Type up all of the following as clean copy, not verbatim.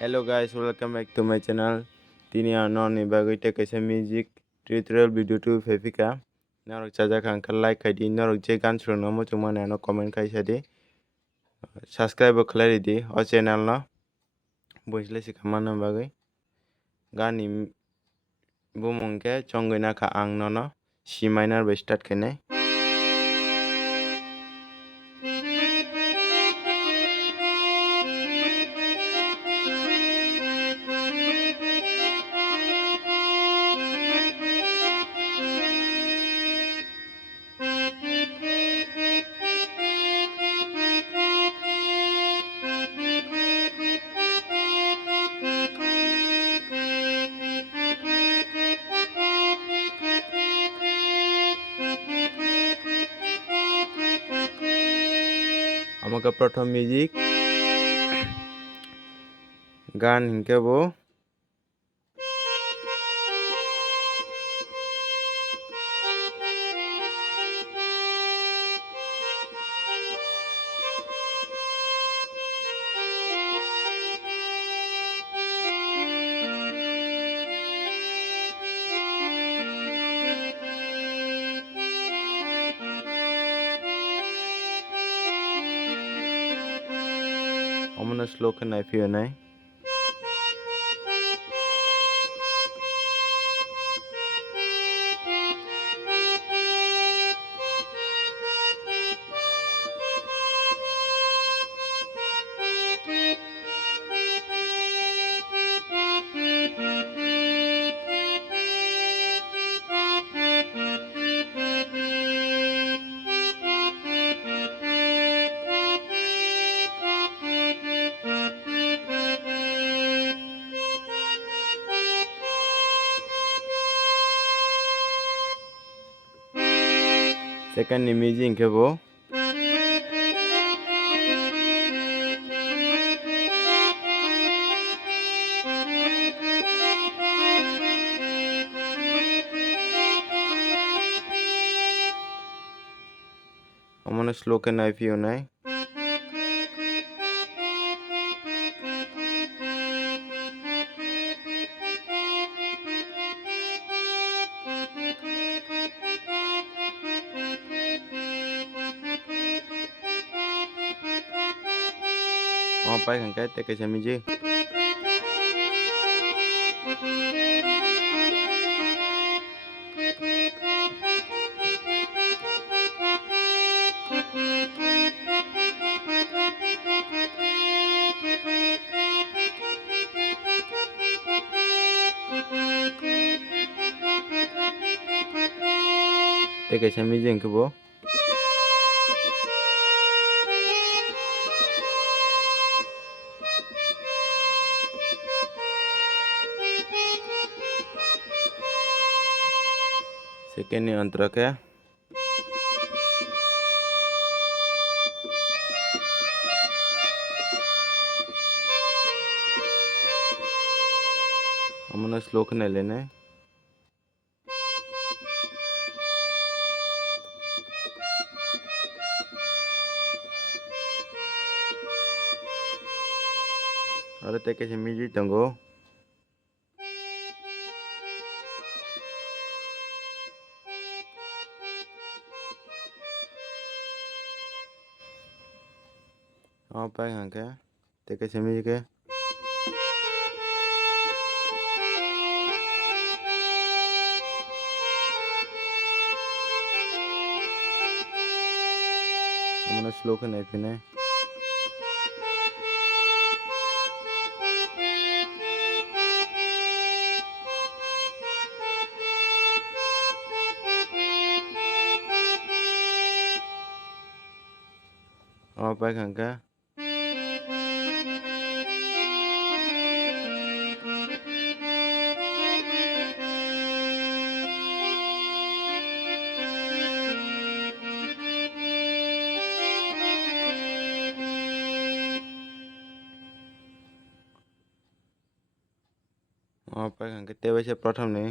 Hello guys, welcome back to my channel. Tini anon ni bagui te kaisa music tutorial video tu fefika. Narok chaja kan ka like kai di narok je gan sro no mo chuma na no comment kai sa di. Subscribe khlai di o channel no. Boisle si kamana bagui. Gani bumong ke chongoi na ka ang no C minor be start kene. Amaka prothom music gan hingke bo amana slow ke nai phi nai. Second ni music hingke bo amana slow ke nai phi nai. Pai kan kai te kaisa music. Te kaisa music hingke bo second ni antara ke amana slow ke nai le nai. Aro te kaisa music tongo. Pai kan ke te kaisa music ke amana slow ke nai phi nai. Pai kan ke pai kan ke te baisa prothom ni.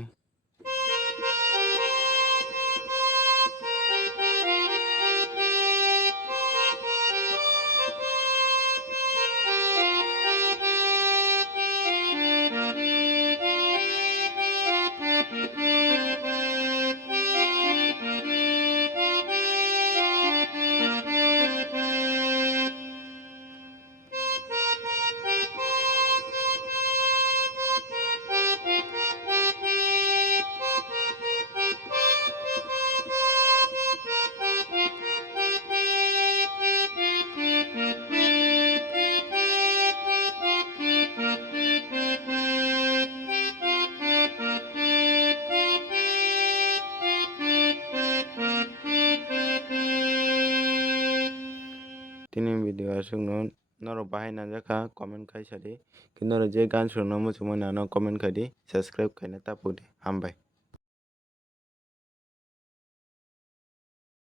tini video asukno norok bahaina jaka comment kaisa di norok je gan churungna muchungmani ano comment kai di subscribe kaina tapuk di hambai.